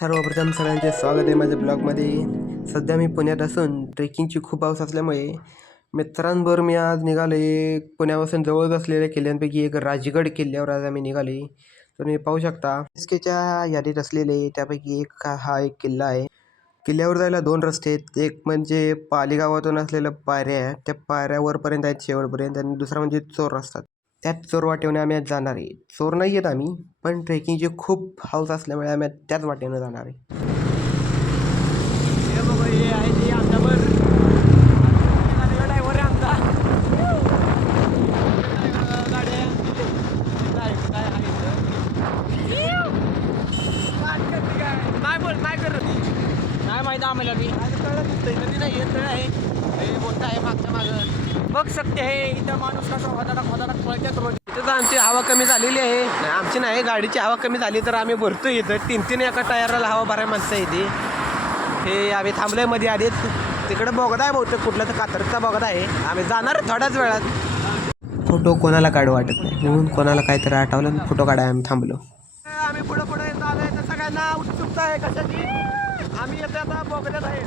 सर्वप्रथम सगळ्यांचे स्वागत आहे माझ्या ब्लॉगमध्ये. सध्या मी पुण्यात असून ट्रेकिंगची खूप हौस असल्यामुळे मित्रांबरोबर मी आज निघाले. पुण्यापासून जवळच असलेल्या किल्ल्यांपैकी एक राजगड किल्ल्यावर आज आम्ही निघाले. तर तुम्ही पाहू शकता एसकेच्या यादीत असलेले त्यापैकी हा एक किल्ला आहे. किल्ल्यावर जायला दोन रस्ते आहेत. एक म्हणजे पालीगावातून असलेल्या पायऱ्या, त्या पायऱ्या वरपर्यंत आहेत शेवटपर्यंत, आणि दुसरा म्हणजे चोर रस्ता. त्याच चोर वाटेने आम्ही आज जाणार आहे. चोर नाही आहेत आम्ही, पण ट्रेकिंगची खूप हौस असल्यामुळे आम्ही त्याच वाटेने जाणार आहे. काय माहिती आम्हाला मी नदी नाही येत आहे हे बोलता आहे मागच्या मागं बघ सकते हे इथं माणूस कसं होदाडक पळतात रोज. इथं आमची हवा कमी झालेली आहे. नाही, आमची नाही, गाडीची हवा कमी झाली तर आम्ही भरतो. इथं तीन एका टायराला हवा भराय माणसं येते. हे आम्ही थांबलोय मध्ये आधीच. तिकडे बोगदा आहे बहुतेक, कुठला तर कात्रचा बोगदा आहे. आम्ही जाणार थोड्याच वेळात. फोटो कोणाला काढू वाटत नाही म्हणून कोणाला काहीतरी आठवलं फोटो काढाय आम्ही थांबलो. आम्ही पुढे चालू तर सगळ्यांना उत्सुकता आहे कशाची. आम्ही येतो आता बोगद्यात आहे.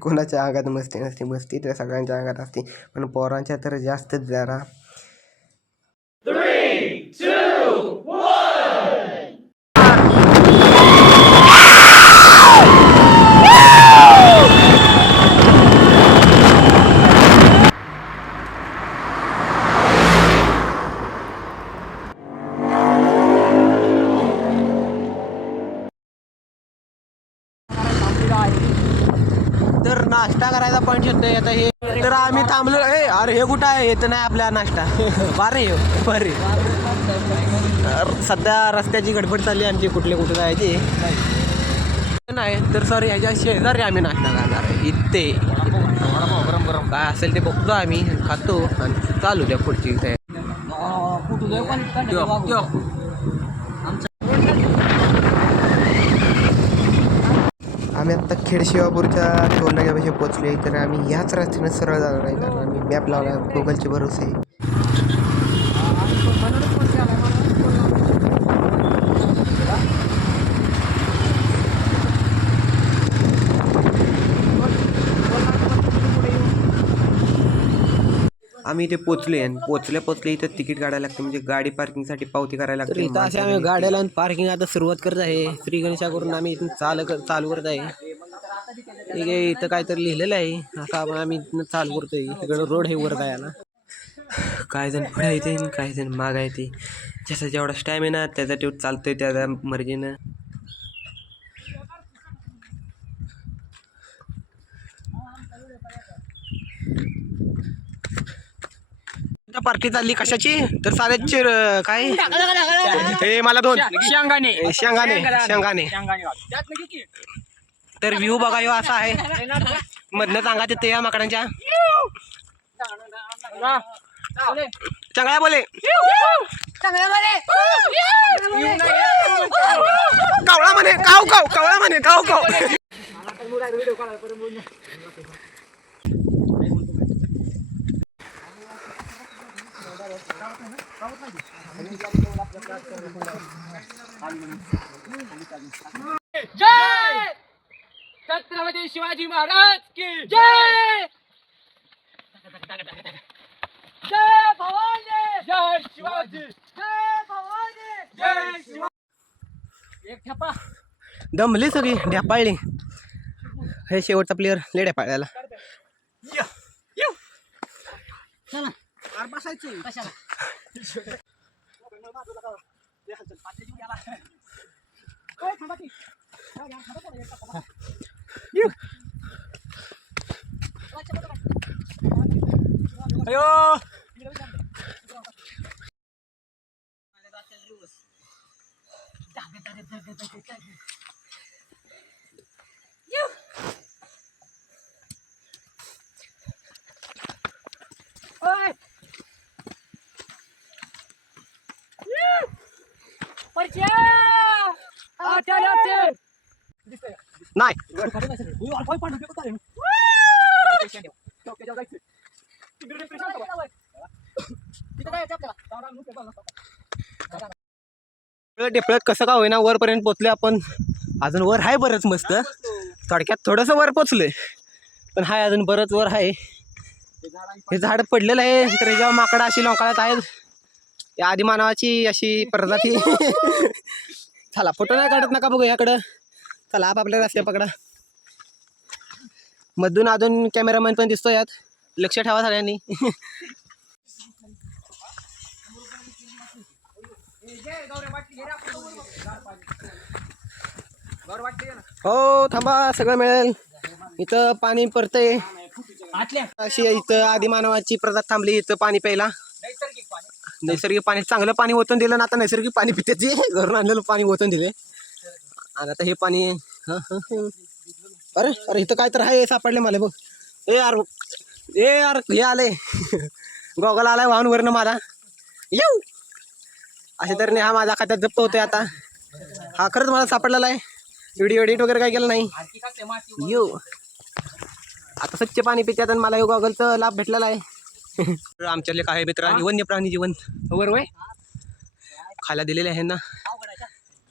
कोणाच्या अंगात मस्ती नसते, मस्ती तर सगळ्यांच्या अंगात असते, पण पोरांच्या तर जास्तच जरा. तर नाश्ता करायचा पॉईंट येतोय आता. हे तर आम्ही थांबलो. अरे हे कुठं आहे? येत नाही आपला नाश्ता. बारे बरे. सध्या रस्त्याची गडबड चालली आमची, कुठले कुठे जायची नाही. तर सॉरी, ह्याच्या शेजारी आम्ही नाश्ता करणार आहे. इथे गरम काय असेल ते बघतो आम्ही, खातो आणि चालू द्या पुढची. आम्ही आत्ता खेडशिवापूरच्या टोलनाक्यापाशी पोहोचले. तर आम्ही ह्याच रस्त्याने सरळ जाणार आहे, कारण आम्ही मॅप लावला, गुगलचे भरोसे आहे. आम्ही इथे पोचले आणि पोचले इथं तिकीट काढायला लागते, म्हणजे गाडी पार्किंगसाठी पावती करायला लागते. इथं असे आम्ही गाड्या लावून पार्किंग आता सुरुवात करत आहे. श्री गणेशाकडून आम्ही इथून चालू करत आहे. ठीक आहे, इथं काहीतरी लिहिलेलं आहे असं आपण आम्ही इथनं चालू करतोय. इकडं रोड हे वर जायला. काय जण पुढे येते, काही जण माग येते. ज्याचा जेवढा स्टॅमिना त्याचा तेवढं चालतोय त्या मर्जीनं. पार्टी चालली कशाची? तर साऱ्याची काय हे मला दोन शेंगाने. तर व्ह्यू बघा ह्यो असा आहे. मधनं चांगा तिथे या माकडांच्या चांगल्या बोले कावळा म्हणे काव कावळा म्हणे काव जय छत्रपती शिवाजी महाराज की जय. जय भवानी, जय शिवाजी, जय भवानी, जय शिवाजी. एक ठेपा दमली सगळी, ढ्यापाळली. हे शेवटचा प्लेअर लेड्या पाळ्याला. चला बसायची कशाला. अयो नाही. टेपळत कसं का होईना वरपर्यंत पोचले आपण. अजून वर आहे बरंच मस्त, थोडक्यात थोडंसं वर पोचलोय पण हाय अजून बरंच वर आहे. हे झाड पडलेलं आहे तर जेव्हा माकडं अशी लोकाळत आहेत. या आदिमानवाची अशी प्रजाती. चला फोटो नाही काढत नका बघू याकडं. चला आपापल्या रस्ते पकडा. मधून अजून कॅमेरामॅन पण दिसतो यात, लक्ष ठेवा सगळ्यांनी. हो थांबा, सगळं मिळेल. इथं पाणी परतय. अशी इथं आदिमानवाची प्रजात थांबली इथं पाणी प्यायला. नैसर्गिक पाणी, चांगलं पाणी ओतून दिलं ना. आता नैसर्गिक पाणी पिते, घरून आणलेलं पाणी ओतून दिले. आणि आता हे पाणी अरे अरे इथं काय तर आहे सापडले मला बघ. ए यार हे आले. गॉगल आलाय वाहून वरनं माझा. येऊ असे तर नाही, हा माझ्या खात्यात जप्त होते आता. हा खरंच मला सापडलेला आहे. व्हिडिओ एडिट वगैरे काय केलं नाही. येऊ आता स्वच्छ पाणी पित्यात आणि मला गॉगलचा लाभ भेटलेला आहे. आमच्यातले काय मित्र वन्य प्राणी जीवन बरोबर खायला दिलेले आहे ना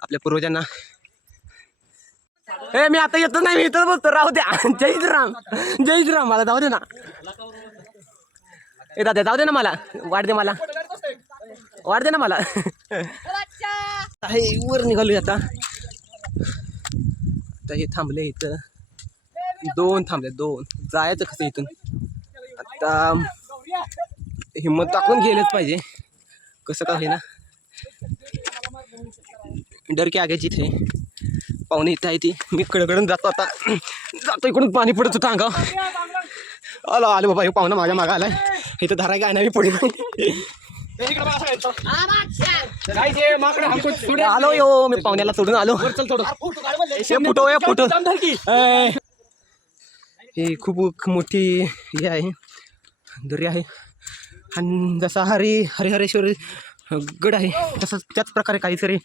आपल्या पूर्वजांना. हे मी आता येतो नाही, मी इथं बोलतो. राहू द्या. जय श्रीराम, जय श्रीराम. मला जाऊ दे ना. ए दादा जाऊ दे ना, मला वाढ दे, मला वाढ दे ना मला. वर निघालो आता. हे थांबले इथं, दोन थांबले, दोन. जायचं कसं इथून आता. हिंमत टाकून गेलंच पाहिजे कसं का होईना. डर के आगे जिथे पाहुणे इथं आहे ती. मी कडकडून जातो आता. जातो इकडून पाणी पडत होतं अंगावर. आलो आलो बाबा, हे पाहुणा माझ्या मागं आलाय. इथं धरा काय नाही पुढे. आलो यो, मी पाहुण्याला सोडून आलो. फोटो या फोटो. हे खूप मोठी हे आहे, दरी आहे. आणि जसा हरिहरेश्वर गड आहे तसंच त्याच प्रकारे काहीतरी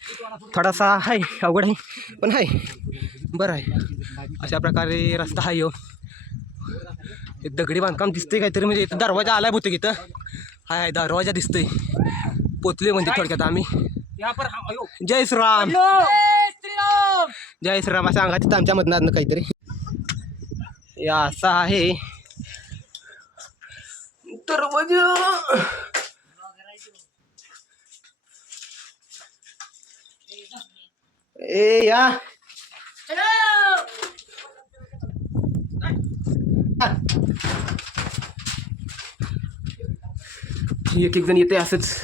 थोडासा आहे, अवघड आहे पण आहे, बरं आहे. अशा प्रकारे रस्ता आहे. एक दगडी बांधकाम दिसतंय काहीतरी, म्हणजे इथं दरवाजा आलाय बहुतेक. इथं हाय दरवाजा दिसतोय. पोचले म्हणजे थोडक्यात आम्ही. जय श्रीराम, जय श्रीराम असं सांगा तिथं आमच्या मधनं काहीतरी. या असं आहे दरवाजा. ए या एक जण येते असंच.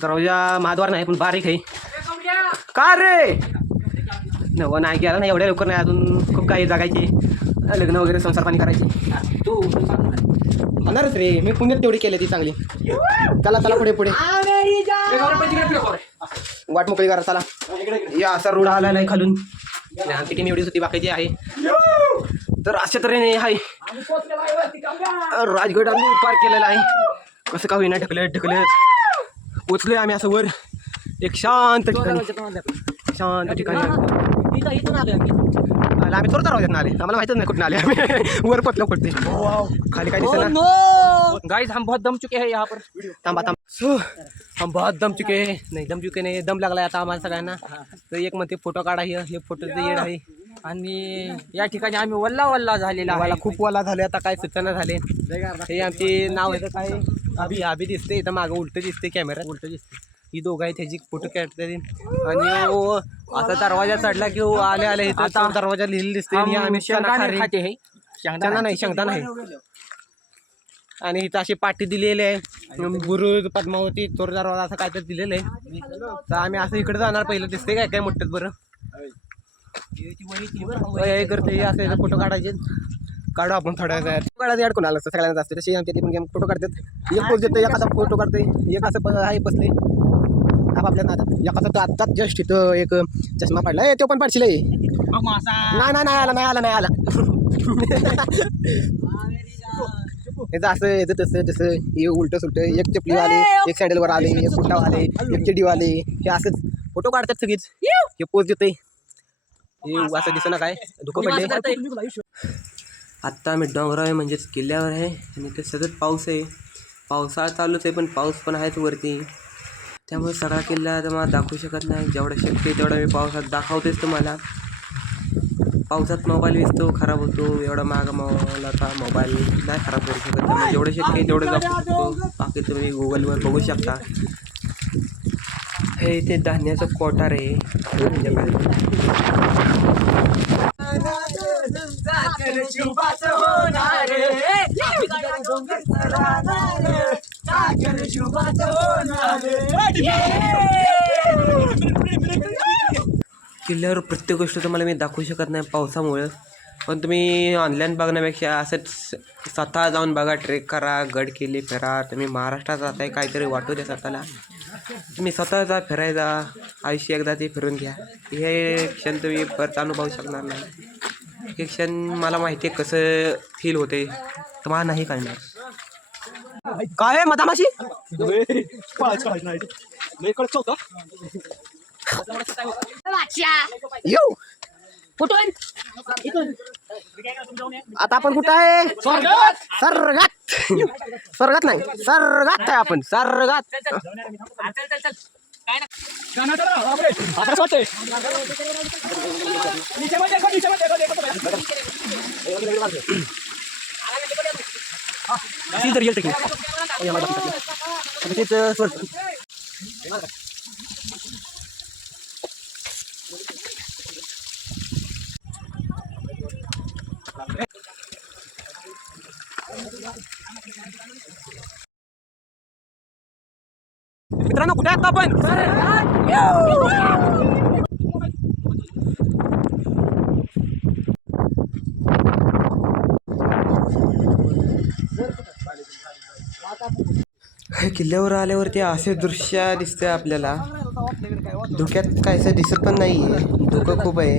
दरवाजा महाद्वार नाही पण बारीक आहे. का रे नवं नाही गेला नाही, एवढ्या लवकर नाही. अजून खूप काही जगायचे, लग्न वगैरे संसार पाणी करायचे. तू होणारच रे. मी पुण्यात तेवढी केली ती चांगली. चला चला पुढे पुढे वाट मोकळी करा. चला या असा रोड आलेला आहे खालून. लहानपैकी एवढीच होती, बाकीची आहे. तर अशा तऱ्हेने आहे राजगड आम्ही पार केलेला आहे. कसं का होईना ढकलत पोचलोय आम्ही असं वर एक शांत ठिकाणी. शांत ठिकाणी आम्ही थोडं दरवाज्यात आले. आम्हाला माहितच नाही कुठून आले आम्ही. वर पटलं पडते खाली काय दिसत. गाइस हम बहुत दम चुके हैं यहाँ पर. थांबा थांबा. हम बहुत दम चुके हैं. नाही दम चुके नाही, दम लागलाय आता आम्हाला सगळ्यांना. तर एक म्हणते फोटो काढा. हे फोटोचं येड आहे. आणि या ठिकाणी आम्ही वल्ला झालेला. आम्हाला खूप वल्ला झाले. आता काय सूचना झाले. हे आमचे नाव आहे काय अभि दिसते. इथं मागं उलट दिसते, कॅमेरा उलट दिसते. ही दोघं आहेत, ह्याची फोटो काढते. आणि असा दरवाजा चढला की आले इथं दरवाजा लिहिलेला दिसते. आम्ही शेंगदाणा नाही, शेंगदाणा आहे. आणि इथं अशी पाटी दिलेली आहे, बुरुज पद्मावती चोर दरवाजा असं काय तर दिलेलं आहे. तर आम्ही असं इकडे जाणार. पहिलं दिसते काय काय मोठंच बरं करते. असं फोटो काढायचे. काढू आपण थोड्या वेळात. काढायचं अडकून आलं असतं सगळ्यांना असते तशी. आमच्या पण फोटो काढतात. एक पोच देतो, एखादा फोटो काढते, एक असं आहे बसले आपल्या नादात. एखादा तर आत्ताच जस्ट इथं एक चष्मा पडला. तो पण पाडशील. नाही आला याचं असं याचं तसं हे उलट सुलट. एक चपलीवाले, एक सॅडलवर आले, एक फुटावाले, एक चिडीवाले. हे असंच फोटो काढतात सगळीच. हे पोच देतोय. हे असं दिसत ना काय धुकं पडले. आत्ता आम्ही डोंगरावर आहे, म्हणजेच किल्ल्यावर आहे. आणि ते सतत पाऊस आहे. पावसाळा चालूच आहे पण पाऊस पण आहेच वरती. त्यामुळे सगळा किल्ला तुम्हाला दाखवू शकत नाही. जेवढं शक्य आहे तेवढं मी पावसात दाखवतेच तुम्हाला. पावसात मोबाईल विसतो, खराब होतो. एवढा महाग मोबाईलचा मोबाईल नाही खराब करू शकत. त्यामुळे जेवढं शक्य आहे तेवढं दाखवू शकतो. बाकी तुम्ही गुगलवर बघू शकता. हे इथे धान्याचं कोठार आहे. म्हणजे किल्ल्यावर प्रत्येक गोष्ट तुम्हाला मी दाखवू शकत नाही पावसामुळं. पण तुम्ही ऑनलाईन बघण्यापेक्षा असंच स्वतः जाऊन बघा, ट्रेक करा, गड किल्ले फिरा. तुम्ही महाराष्ट्रात जाताय काहीतरी वाटू द्या स्वतःला. तुम्ही स्वतः जा, फिरायचा. आयुष्य एकदा ते फिरून घ्या. हे क्षण तुम्ही परत अनुभवू शकणार नाही. हे क्षण मला माहिती आहे कसं फील होते, तुम्हाला नाही कळणार. काय मधामाशी येऊ कुठून? आता आपण कुठं आहे? स्वर्गात. स्वर्गात नाही, स्वर्गात आहे आपण. स्वर्गात. मित्रांनो कुठे आहेत आपण? किल्ल्यावर आल्यावरती असे दृश्य दिसतंय आपल्याला. धुक्यात काहीच दिसत पण नाहीये. धुकं खूप आहे.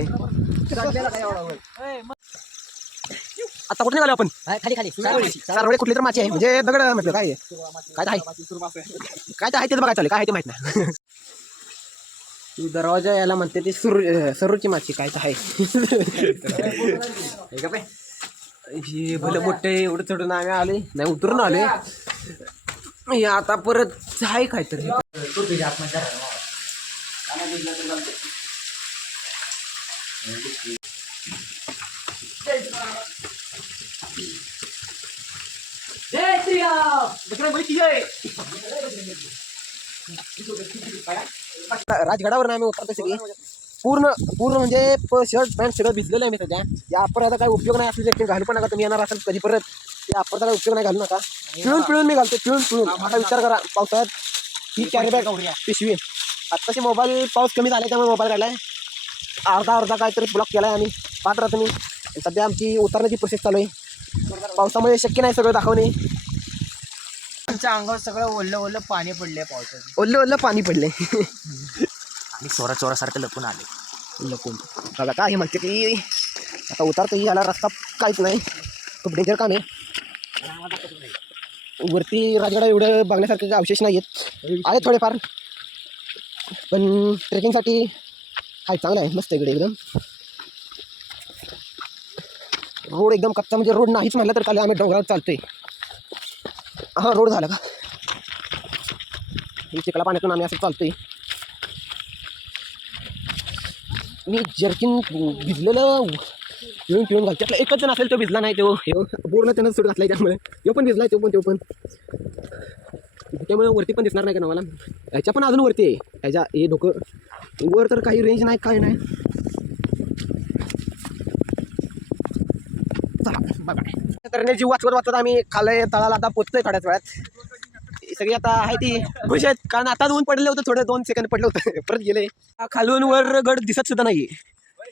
आता कुठे निघालो आपण? खाली खाली सारवडे कुठली तर माची आहे, म्हणजे दगड म्हटलं काय आहे? काय तर आहे, काय तर आहे ते बघायला चालेल. काय आहे ते माहित नाही. दरवाजा याला म्हणते ती सरूची माची काय तर आहे. हे भले मोठे एवढं चढून आम्ही आले नाही, उतरून आले. आता परत आहे काहीतरी. राजगडावर आम्ही उतरतो सगळी. पूर्ण म्हणजे शर्ट पॅन्ट सगळं भिजलेलं आहे मी सध्या. या अप्पर आता काय उपयोग नाही. असले घालू पण नका तुम्ही. येणार असाल कधी परत या अप्परचा काय उपयोग नाही, घालू नका. पिळून मी घालतो, पिळून. आता विचार करा, पावसाळ्यात ही कॅरी बॅग पिशवी. आत्ताशी मोबाईल पाऊस कमी झाला त्यामुळे मोबाईल काढलाय. अर्धा काहीतरी ब्लॉक केलाय आणि पाठ राहतो मी. सध्या आमची उतरण्याची प्रोसेस चालू आहे. पावसामुळे शक्य नाही सगळं दाखवणे. आमच्या अंगावर सगळं ओल्लं पाणी पडले पावसाचं. ओल्लं पाणी पडले. आणि चोरासारखं लपून आले. लपून बघा काय म्हणते की आता उतरतो. याला रस्ता काहीच नाही, खूप डेंजर काम आहे. वरती राजगडा एवढं बघण्यासारखे अवशेष नाही आहेत थोडेफार, पण ट्रेकिंगसाठी आहे चांगलं आहे. मस्त इकडे एकदम रोड एकदम कच्चा, म्हणजे रोड नाहीच म्हणलं तर काल आम्ही डोंगरावर चालतोय. हा रोड झाला का? चिखला पाण्यातून आम्ही असं चालतोय. मी जर्किन भिजलेलं पिळून घालतो. आपला एकच जण असेल तो भिजला नाही, तो पूर्ण त्यानं सूट घातलाय. त्यामुळे तो पण भिजलाय, तो पण त्यामुळे वरती पण दिसणार नाही का ना मला. ह्याच्या पण अजून वरती आहे. ह्याच्या हे डोकं वर तर काही रेंज नाही, काय नाही. चला जीव वाचवत आम्ही खाल्लंय तळाला. आता पोचतोय थोड्याच वेळात. सगळी आता आहे ती खुश आहेत, कारण आता ऊन पडलं होतं, थोडं 2 सेकंद पडलं होतं. परत गेले. खालून वर गड दिसत सुद्धा नाही.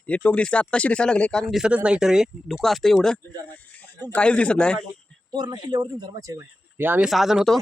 हे टोक दिसतं आत्ताशी दिसायला लागले, कारण दिसतच नाही. तर हे धुकं असतं एवढं, काहीच दिसत नाही. हे आम्ही 6 जण होतो.